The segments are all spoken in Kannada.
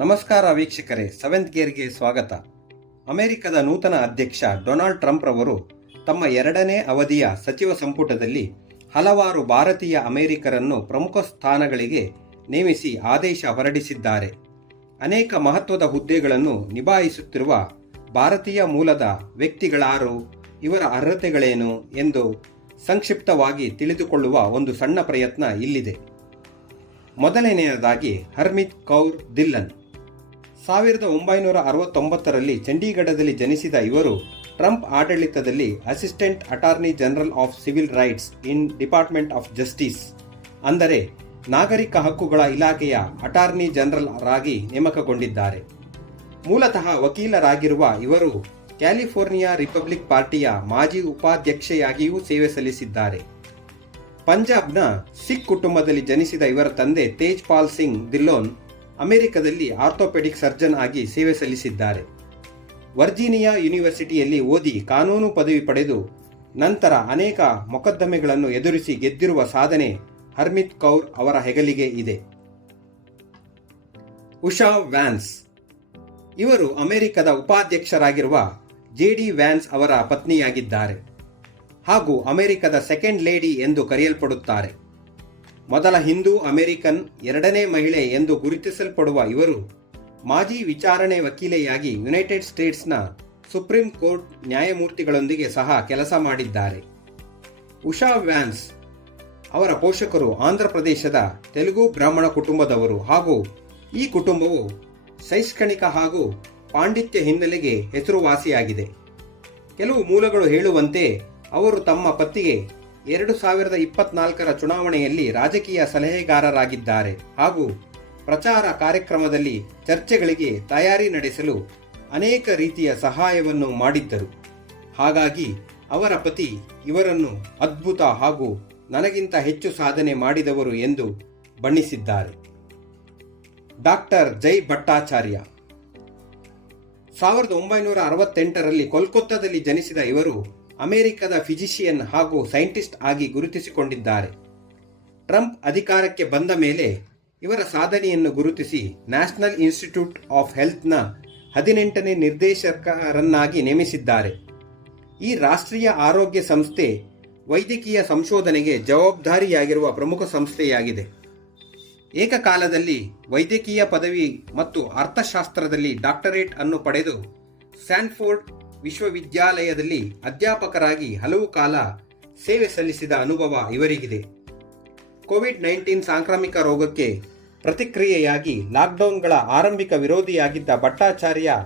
ನಮಸ್ಕಾರ ವೀಕ್ಷಕರೇ, ಸೆವೆಂತ್ ಗೇರ್ಗೆ ಸ್ವಾಗತ. ಅಮೆರಿಕದ ನೂತನ ಅಧ್ಯಕ್ಷ ಡೊನಾಲ್ಡ್ ಟ್ರಂಪ್ ರವರು ತಮ್ಮ ಎರಡನೇ ಅವಧಿಯ ಸಚಿವ ಸಂಪುಟದಲ್ಲಿ ಹಲವಾರು ಭಾರತೀಯ ಅಮೆರಿಕರನ್ನು ಪ್ರಮುಖ ಸ್ಥಾನಗಳಿಗೆ ನೇಮಿಸಿ ಆದೇಶ ಹೊರಡಿಸಿದ್ದಾರೆ. ಅನೇಕ ಮಹತ್ವದ ಹುದ್ದೆಗಳನ್ನು ನಿಭಾಯಿಸುತ್ತಿರುವ ಭಾರತೀಯ ಮೂಲದ ವ್ಯಕ್ತಿಗಳಾರು, ಇವರ ಅರ್ಹತೆಗಳೇನು ಎಂದು ಸಂಕ್ಷಿಪ್ತವಾಗಿ ತಿಳಿದುಕೊಳ್ಳುವ ಒಂದು ಸಣ್ಣ ಪ್ರಯತ್ನ ಇಲ್ಲಿದೆ. ಮೊದಲನೆಯದಾಗಿ ಹರ್ಮಿತ್ ಕೌರ್ ಧಿಲ್ಲನ್. 1969ರಲ್ಲಿ ಚಂಡೀಗಢದಲ್ಲಿ ಜನಿಸಿದ ಇವರು ಟ್ರಂಪ್ ಆಡಳಿತದಲ್ಲಿ assistant attorney general of civil rights in department of justice, ಅಂದರೆ ನಾಗರಿಕ ಹಕ್ಕುಗಳ ಇಲಾಖೆಯ ಅಟಾರ್ನಿ ಜನರಲ್ ಆಗಿ ನೇಮಕಗೊಂಡಿದ್ದಾರೆ. ಮೂಲತಃ ವಕೀಲರಾಗಿರುವ ಇವರು ಕ್ಯಾಲಿಫೋರ್ನಿಯಾ ರಿಪಬ್ಲಿಕ್ ಪಾರ್ಟಿಯ ಮಾಜಿ ಉಪಾಧ್ಯಕ್ಷೆಯಾಗಿಯೂ ಸೇವೆ ಸಲ್ಲಿಸಿದ್ದಾರೆ. ಪಂಜಾಬ್ನ ಸಿಖ್ ಕುಟುಂಬದಲ್ಲಿ ಜನಿಸಿದ ಇವರ ತಂದೆ ತೇಜ್ ಪಾಲ್ ಸಿಂಗ್ ಧಿಲ್ಲೋನ್ ಅಮೆರಿಕದಲ್ಲಿ ಆರ್ಥೋಪೆಡಿಕ್ ಸರ್ಜನ್ ಆಗಿ ಸೇವೆ ಸಲ್ಲಿಸಿದ್ದಾರೆ. ವರ್ಜೀನಿಯಾ ಯೂನಿವರ್ಸಿಟಿಯಲ್ಲಿ ಓದಿ ಕಾನೂನು ಪದವಿ ಪಡೆದು ನಂತರ ಅನೇಕ ಮೊಕದ್ದಮೆಗಳನ್ನು ಎದುರಿಸಿ ಗೆದ್ದಿರುವ ಸಾಧನೆ ಹರ್ಮಿತ್ ಕೌರ್ ಅವರ ಹೆಗಲಿಗೆ ಇದೆ. ಉಷಾ ವ್ಯಾನ್ಸ್. ಇವರು ಅಮೆರಿಕದ ಉಪಾಧ್ಯಕ್ಷರಾಗಿರುವ ಜೆಡಿ ವ್ಯಾನ್ಸ್ ಅವರ ಪತ್ನಿಯಾಗಿದ್ದಾರೆ ಹಾಗೂ ಅಮೆರಿಕದ ಸೆಕೆಂಡ್ ಲೇಡಿ ಎಂದು ಕರೆಯಲ್ಪಡುತ್ತಾರೆ. ಮೊದಲ ಹಿಂದೂ ಅಮೆರಿಕನ್, ಎರಡನೇ ಮಹಿಳೆ ಎಂದು ಗುರುತಿಸಲ್ಪಡುವ ಇವರು ಮಾಜಿ ವಿಚಾರಣೆ ವಕೀಲೆಯಾಗಿ ಯುನೈಟೆಡ್ ಸ್ಟೇಟ್ಸ್ನ ಸುಪ್ರೀಂ ಕೋರ್ಟ್ ನ್ಯಾಯಮೂರ್ತಿಗಳೊಂದಿಗೆ ಸಹ ಕೆಲಸ ಮಾಡಿದ್ದಾರೆ. ಉಷಾ ವ್ಯಾನ್ಸ್ ಅವರ ಪೋಷಕರು ಆಂಧ್ರಪ್ರದೇಶದ ತೆಲುಗು ಬ್ರಾಹ್ಮಣ ಕುಟುಂಬದವರು ಹಾಗೂ ಈ ಕುಟುಂಬವು ಶೈಕ್ಷಣಿಕ ಹಾಗೂ ಪಾಂಡಿತ್ಯ ಹಿನ್ನೆಲೆಗೆ ಹೆಸರುವಾಸಿಯಾಗಿದೆ. ಕೆಲವು ಮೂಲಗಳು ಹೇಳುವಂತೆ ಅವರು ತಮ್ಮ ಪತಿಗೆ 2024ರ ಚುನಾವಣೆಯಲ್ಲಿ ರಾಜಕೀಯ ಸಲಹೆಗಾರರಾಗಿದ್ದಾರೆ ಹಾಗೂ ಪ್ರಚಾರ ಕಾರ್ಯಕ್ರಮದಲ್ಲಿ ಚರ್ಚೆಗಳಿಗೆ ತಯಾರಿ ನಡೆಸಲು ಅನೇಕ ರೀತಿಯ ಸಹಾಯವನ್ನು ಮಾಡಿದ್ದರು. ಹಾಗಾಗಿ ಅವರ ಪತಿ ಇವರನ್ನು ಅದ್ಭುತ ಹಾಗೂ ನನಗಿಂತ ಹೆಚ್ಚು ಸಾಧನೆ ಮಾಡಿದವರು ಎಂದು ಬಣ್ಣಿಸಿದ್ದಾರೆ. ಡಾಕ್ಟರ್ ಜೈ ಭಟ್ಟಾಚಾರ್ಯ. 1968ರಲ್ಲಿ ಕೋಲ್ಕತ್ತಾದಲ್ಲಿ ಜನಿಸಿದ ಇವರು ಅಮೆರಿಕದ ಫಿಸಿಷಿಯನ್ ಹಾಗೂ ಸೈಂಟಿಸ್ಟ್ ಆಗಿ ಗುರುತಿಸಿಕೊಂಡಿದ್ದಾರೆ. ಟ್ರಂಪ್ ಅಧಿಕಾರಕ್ಕೆ ಬಂದ ಮೇಲೆ ಇವರ ಸಾಧನೆಯನ್ನು ಗುರುತಿಸಿ ನ್ಯಾಷನಲ್ ಇನ್ಸ್ಟಿಟ್ಯೂಟ್ ಆಫ್ ಹೆಲ್ತ್ನ 18ನೇ ನಿರ್ದೇಶಕರನ್ನಾಗಿ ನೇಮಿಸಿದ್ದಾರೆ. ಈ ರಾಷ್ಟ್ರೀಯ ಆರೋಗ್ಯ ಸಂಸ್ಥೆ ವೈದ್ಯಕೀಯ ಸಂಶೋಧನೆಗೆ ಜವಾಬ್ದಾರಿಯಾಗಿರುವ ಪ್ರಮುಖ ಸಂಸ್ಥೆಯಾಗಿದೆ. ಏಕಕಾಲದಲ್ಲಿ ವೈದ್ಯಕೀಯ ಪದವಿ ಮತ್ತು ಅರ್ಥಶಾಸ್ತ್ರದಲ್ಲಿ ಡಾಕ್ಟರೇಟ್ ಅನ್ನು ಪಡೆದು ಸ್ಟ್ಯಾನ್ಫೋರ್ಡ್ ವಿಶ್ವವಿದ್ಯಾಲಯದಲ್ಲಿ ಅಧ್ಯಾಪಕರಾಗಿ ಹಲವು ಕಾಲ ಸೇವೆ ಸಲ್ಲಿಸಿದ ಅನುಭವ ಇವರಿಗಿದೆ. ಕೋವಿಡ್-19 ಸಾಂಕ್ರಾಮಿಕ ರೋಗಕ್ಕೆ ಪ್ರತಿಕ್ರಿಯೆಯಾಗಿ ಲಾಕ್ಡೌನ್ಗಳ ಆರಂಭಿಕ ವಿರೋಧಿಯಾಗಿದ್ದ ಭಟ್ಟಾಚಾರ್ಯ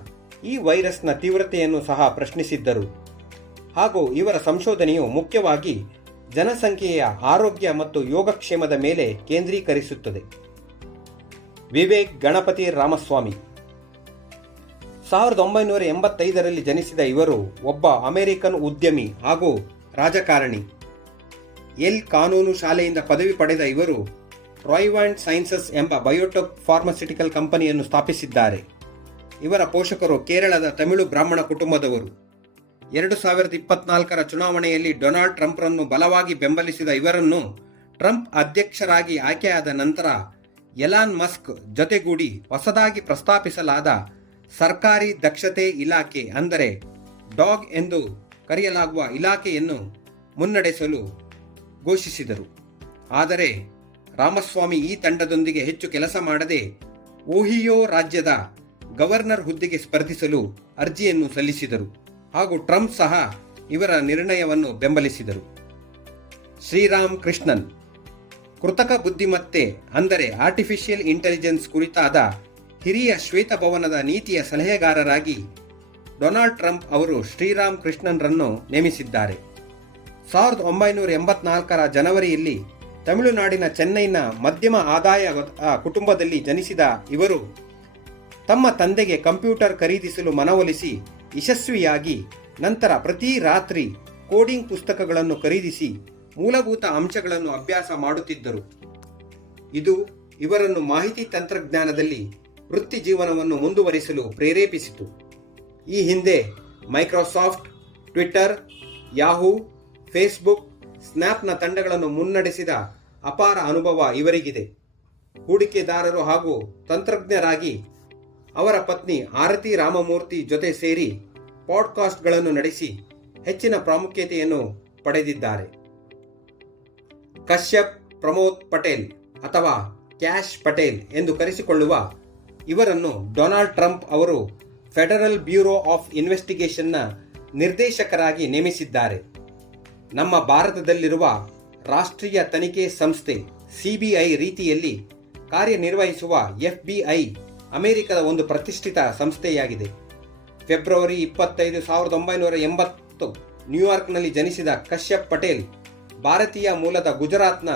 ಈ ವೈರಸ್ನ ತೀವ್ರತೆಯನ್ನು ಸಹ ಪ್ರಶ್ನಿಸಿದ್ದರು ಹಾಗೂ ಇವರ ಸಂಶೋಧನೆಯು ಮುಖ್ಯವಾಗಿ ಜನಸಂಖ್ಯೆಯ ಆರೋಗ್ಯ ಮತ್ತು ಯೋಗಕ್ಷೇಮದ ಮೇಲೆ ಕೇಂದ್ರೀಕರಿಸುತ್ತದೆ. ವಿವೇಕ್ ಗಣಪತಿ ರಾಮಸ್ವಾಮಿ. 1985ರಲ್ಲಿ ಜನಿಸಿದ ಇವರು ಒಬ್ಬ ಅಮೆರಿಕನ್ ಉದ್ಯಮಿ ಹಾಗೂ ರಾಜಕಾರಣಿ. ಯೆಲ್ ಕಾನೂನು ಶಾಲೆಯಿಂದ ಪದವಿ ಪಡೆದ ಇವರು ರಾಯ್ವಾಂಡ್ ಸೈನ್ಸಸ್ ಎಂಬ ಬಯೋಟೆಕ್ ಫಾರ್ಮಸ್ಯೂಟಿಕಲ್ ಕಂಪನಿಯನ್ನು ಸ್ಥಾಪಿಸಿದ್ದಾರೆ. ಇವರ ಪೋಷಕರು ಕೇರಳದ ತಮಿಳು ಬ್ರಾಹ್ಮಣ ಕುಟುಂಬದವರು. 2024ರ ಚುನಾವಣೆಯಲ್ಲಿ ಡೊನಾಲ್ಡ್ ಟ್ರಂಪ್ರನ್ನು ಬಲವಾಗಿ ಬೆಂಬಲಿಸಿದ ಇವರನ್ನು ಟ್ರಂಪ್ ಅಧ್ಯಕ್ಷರಾಗಿ ಆಯ್ಕೆಯಾದ ನಂತರ ಎಲಾನ್ ಮಸ್ಕ್ ಜೊತೆಗೂಡಿ ಹೊಸದಾಗಿ ಪ್ರಸ್ತಾಪಿಸಲಾದ ಸರ್ಕಾರಿ ದಕ್ಷತೆ ಇಲಾಖೆ, ಅಂದರೆ ಡಾಗ್ ಎಂದು ಕರೆಯಲಾಗುವ ಇಲಾಖೆಯನ್ನು ಮುನ್ನಡೆಸಲು ಘೋಷಿಸಿದರು. ಆದರೆ ರಾಮಸ್ವಾಮಿ ಈ ತಂಡದೊಂದಿಗೆ ಹೆಚ್ಚು ಕೆಲಸ ಮಾಡದೆ ಓಹಿಯೋ ರಾಜ್ಯದ ಗವರ್ನರ್ ಹುದ್ದೆಗೆ ಸ್ಪರ್ಧಿಸಲು ಅರ್ಜಿಯನ್ನು ಸಲ್ಲಿಸಿದರು ಹಾಗೂ ಟ್ರಂಪ್ ಸಹ ಇವರ ನಿರ್ಣಯವನ್ನು ಬೆಂಬಲಿಸಿದರು. ಶ್ರೀರಾಮ್ ಕೃಷ್ಣನ್. ಕೃತಕ ಬುದ್ಧಿಮತ್ತೆ, ಅಂದರೆ ಆರ್ಟಿಫಿಷಿಯಲ್ ಇಂಟೆಲಿಜೆನ್ಸ್ ಕುರಿತಾದ ಹಿರಿಯ ಶ್ವೇತಭವನದ ನೀತಿಯ ಸಲಹೆಗಾರರಾಗಿ ಡೊನಾಲ್ಡ್ ಟ್ರಂಪ್ ಅವರು ಶ್ರೀರಾಮ್ ಕೃಷ್ಣನ್ರನ್ನು ನೇಮಿಸಿದ್ದಾರೆ. 1984ರ ಜನವರಿಯಲ್ಲಿ ತಮಿಳುನಾಡಿನ ಚೆನ್ನೈನ ಮಧ್ಯಮ ಆದಾಯ ಕುಟುಂಬದಲ್ಲಿ ಜನಿಸಿದ ಇವರು ತಮ್ಮ ತಂದೆಗೆ ಕಂಪ್ಯೂಟರ್ ಖರೀದಿಸಲು ಮನವೊಲಿಸಿ ಯಶಸ್ವಿಯಾಗಿ ನಂತರ ಪ್ರತಿ ರಾತ್ರಿ ಕೋಡಿಂಗ್ ಪುಸ್ತಕಗಳನ್ನು ಖರೀದಿಸಿ ಮೂಲಭೂತ ಅಂಶಗಳನ್ನು ಅಭ್ಯಾಸ ಮಾಡುತ್ತಿದ್ದರು. ಇದು ಇವರನ್ನು ಮಾಹಿತಿ ತಂತ್ರಜ್ಞಾನದಲ್ಲಿ ವೃತ್ತಿ ಜೀವನವನ್ನು ಮುಂದುವರಿಸಲು ಪ್ರೇರೇಪಿಸಿತು. ಈ ಹಿಂದೆ ಮೈಕ್ರೋಸಾಫ್ಟ್, ಟ್ವಿಟರ್, ಯಾಹೂ, ಫೇಸ್ಬುಕ್, ಸ್ನ್ಯಾಪ್ನ ತಂಡಗಳನ್ನು ಮುನ್ನಡೆಸಿದ ಅಪಾರ ಅನುಭವ ಇವರಿಗಿದೆ. ಹೂಡಿಕೆದಾರರು ಹಾಗೂ ತಂತ್ರಜ್ಞರಾಗಿ ಅವರ ಪತ್ನಿ ಆರತಿ ರಾಮಮೂರ್ತಿ ಜೊತೆ ಸೇರಿ ಪಾಡ್ಕಾಸ್ಟ್ಗಳನ್ನು ನಡೆಸಿ ಹೆಚ್ಚಿನ ಪ್ರಾಮುಖ್ಯತೆಯನ್ನು ಪಡೆದಿದ್ದಾರೆ. ಕಶ್ಯಪ್ ಪ್ರಮೋದ್ ಪಟೇಲ್ ಅಥವಾ ಕ್ಯಾಶ್ ಪಟೇಲ್ ಎಂದು ಕರೆಸಿಕೊಳ್ಳುವ ಇವರನ್ನು ಡೊನಾಲ್ಡ್ ಟ್ರಂಪ್ ಅವರು ಫೆಡರಲ್ ಬ್ಯೂರೋ ಆಫ್ ಇನ್ವೆಸ್ಟಿಗೇಷನ್ನ ನಿರ್ದೇಶಕರಾಗಿ ನೇಮಿಸಿದ್ದಾರೆ. ನಮ್ಮ ಭಾರತದಲ್ಲಿರುವ ರಾಷ್ಟ್ರೀಯ ತನಿಖೆ ಸಂಸ್ಥೆ ಸಿಬಿಐ ರೀತಿಯಲ್ಲಿ ಕಾರ್ಯನಿರ್ವಹಿಸುವ ಎಫ್ಬಿಐ ಅಮೆರಿಕದ ಒಂದು ಪ್ರತಿಷ್ಠಿತ ಸಂಸ್ಥೆಯಾಗಿದೆ. ಫೆಬ್ರವರಿ 25, 1980 ನ್ಯೂಯಾರ್ಕ್ನಲ್ಲಿ ಜನಿಸಿದ ಕಶ್ಯಪ್ ಪಟೇಲ್ ಭಾರತೀಯ ಮೂಲದ ಗುಜರಾತ್ನ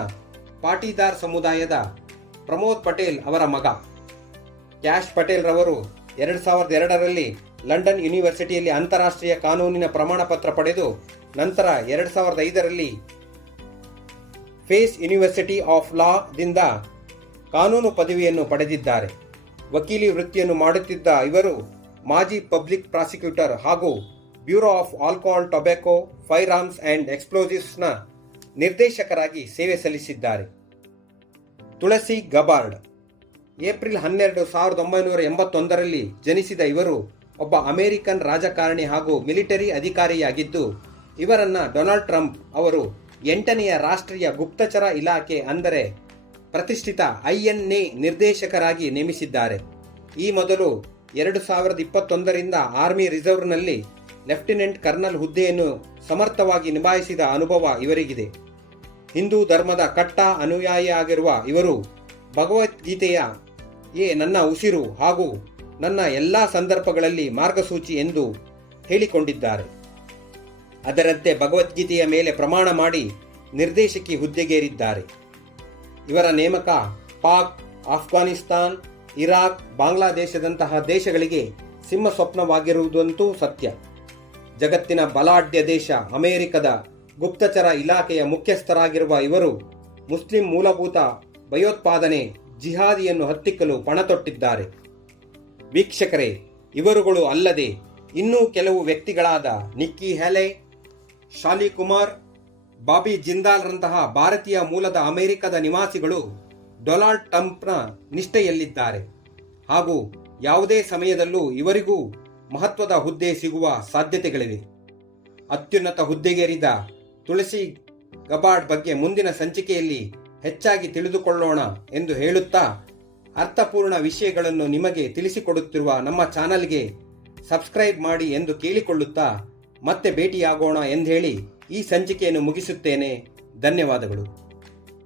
ಪಾಟೀದಾರ್ ಸಮುದಾಯದ ಪ್ರಮೋದ್ ಪಟೇಲ್ ಅವರ ಮಗ. ಕ್ಯಾಶ್ ಪಟೇಲ್ ರವರು 2002ರಲ್ಲಿ ಲಂಡನ್ ಯೂನಿವರ್ಸಿಟಿಯಲ್ಲಿ ಅಂತಾರಾಷ್ಟ್ರೀಯ ಕಾನೂನಿನ ಪ್ರಮಾಣ ಪತ್ರ ಪಡೆದು ನಂತರ 2005ರಲ್ಲಿ ಫೇಸ್ ಯೂನಿವರ್ಸಿಟಿ ಆಫ್ ಲಾ ದಿಂದ ಕಾನೂನು ಪದವಿಯನ್ನು ಪಡೆದಿದ್ದಾರೆ. ವಕೀಲಿ ವೃತ್ತಿಯನ್ನು ಮಾಡುತ್ತಿದ್ದ ಇವರು ಮಾಜಿ ಪಬ್ಲಿಕ್ ಪ್ರಾಸಿಕ್ಯೂಟರ್ ಹಾಗೂ bureau of alcohol, tobacco, firearms and ಎಕ್ಸ್ಪ್ಲೋಸಿವ್ಸ್ನ ನಿರ್ದೇಶಕರಾಗಿ ಸೇವೆ ಸಲ್ಲಿಸಿದ್ದಾರೆ. ತುಳಸಿ ಗಬಾರ್ಡ್ ಏಪ್ರಿಲ್ 12, 1981ರಲ್ಲಿ ಜನಿಸಿದ ಇವರು ಒಬ್ಬ ಅಮೆರಿಕನ್ ರಾಜಕಾರಣಿ ಹಾಗೂ ಮಿಲಿಟರಿ ಅಧಿಕಾರಿಯಾಗಿದ್ದು, ಇವರನ್ನ ಡೊನಾಲ್ಡ್ ಟ್ರಂಪ್ ಅವರು 8ನೇ ರಾಷ್ಟ್ರೀಯ ಗುಪ್ತಚರ ಇಲಾಖೆ ಅಂದರೆ ಪ್ರತಿಷ್ಠಿತ INA ನಿರ್ದೇಶಕರಾಗಿ ನೇಮಿಸಿದ್ದಾರೆ. ಈ ಮೊದಲು 2021ರಿಂದ ಆರ್ಮಿ ರಿಸರ್ವ್ನಲ್ಲಿ ಲೆಫ್ಟಿನೆಂಟ್ ಕರ್ನಲ್ ಹುದ್ದೆಯನ್ನು ಸಮರ್ಥವಾಗಿ ನಿಭಾಯಿಸಿದ ಅನುಭವ ಇವರಿಗಿದೆ. ಹಿಂದೂ ಧರ್ಮದ ಕಟ್ಟ ಅನುಯಾಯಿಯಾಗಿರುವ ಇವರು ಭಗವದ್ಗೀತೆಯ ನನ್ನ ಉಸಿರು ಹಾಗೂ ನನ್ನ ಎಲ್ಲ ಸಂದರ್ಭಗಳಲ್ಲಿ ಮಾರ್ಗಸೂಚಿ ಎಂದು ಹೇಳಿಕೊಂಡಿದ್ದಾರೆ. ಅದರಂತೆ ಭಗವದ್ಗೀತೆಯ ಮೇಲೆ ಪ್ರಮಾಣ ಮಾಡಿ ನಿರ್ದೇಶಕಿ ಹುದ್ದೆಗೇರಿದ್ದಾರೆ. ಇವರ ನೇಮಕ ಪಾಕ್, ಆಫ್ಘಾನಿಸ್ತಾನ್, ಇರಾಕ್, ಬಾಂಗ್ಲಾದೇಶದಂತಹ ದೇಶಗಳಿಗೆ ಸಿಂಹ ಸ್ವಪ್ನವಾಗಿರುವುದಂತೂ ಸತ್ಯ. ಜಗತ್ತಿನ ಬಲಾಢ್ಯ ದೇಶ ಅಮೆರಿಕದ ಗುಪ್ತಚರ ಇಲಾಖೆಯ ಮುಖ್ಯಸ್ಥರಾಗಿರುವ ಇವರು ಮುಸ್ಲಿಂ ಮೂಲಭೂತ ಭಯೋತ್ಪಾದನೆ ಜಿಹಾದಿಯನ್ನು ಹತ್ತಿಕ್ಕಲು ಪಣತೊಟ್ಟಿದ್ದಾರೆ. ವೀಕ್ಷಕರೇ, ಇವರುಗಳು ಅಲ್ಲದೆ ಇನ್ನೂ ಕೆಲವು ವ್ಯಕ್ತಿಗಳಾದ ನಿಕ್ಕಿ ಹ್ಯಾಲೆ, ಶಾಲಿ ಕುಮಾರ್, ಬಾಬಿ ಜಿಂದಾಲ್ರಂತಹ ಭಾರತೀಯ ಮೂಲದ ಅಮೆರಿಕದ ನಿವಾಸಿಗಳು ಡೊನಾಲ್ಡ್ ಟ್ರಂಪ್ನ ನಿಷ್ಠೆಯಲ್ಲಿದ್ದಾರೆ ಹಾಗೂ ಯಾವುದೇ ಸಮಯದಲ್ಲೂ ಇವರಿಗೂ ಮಹತ್ವದ ಹುದ್ದೆ ಸಿಗುವ ಸಾಧ್ಯತೆಗಳಿವೆ. ಅತ್ಯುನ್ನತ ಹುದ್ದೆಗೇರಿದ ತುಳಸಿ ಗಬಾರ್ಡ್ ಬಗ್ಗೆ ಮುಂದಿನ ಸಂಚಿಕೆಯಲ್ಲಿ ಹೆಚ್ಚಾಗಿ ತಿಳಿದುಕೊಳ್ಳೋಣ ಎಂದು ಹೇಳುತ್ತಾ, ಅರ್ಥಪೂರ್ಣ ವಿಷಯಗಳನ್ನು ನಿಮಗೆ ತಿಳಿಸಿಕೊಡುತ್ತಿರುವ ನಮ್ಮ ಚಾನಲ್ಗೆ ಸಬ್ಸ್ಕ್ರೈಬ್ ಮಾಡಿ ಎಂದು ಕೇಳಿಕೊಳ್ಳುತ್ತಾ ಮತ್ತೆ ಭೇಟಿಯಾಗೋಣ ಎಂದು ಹೇಳಿ ಈ ಸಂಚಿಕೆಯನ್ನು ಮುಗಿಸುತ್ತೇನೆ. ಧನ್ಯವಾದಗಳು.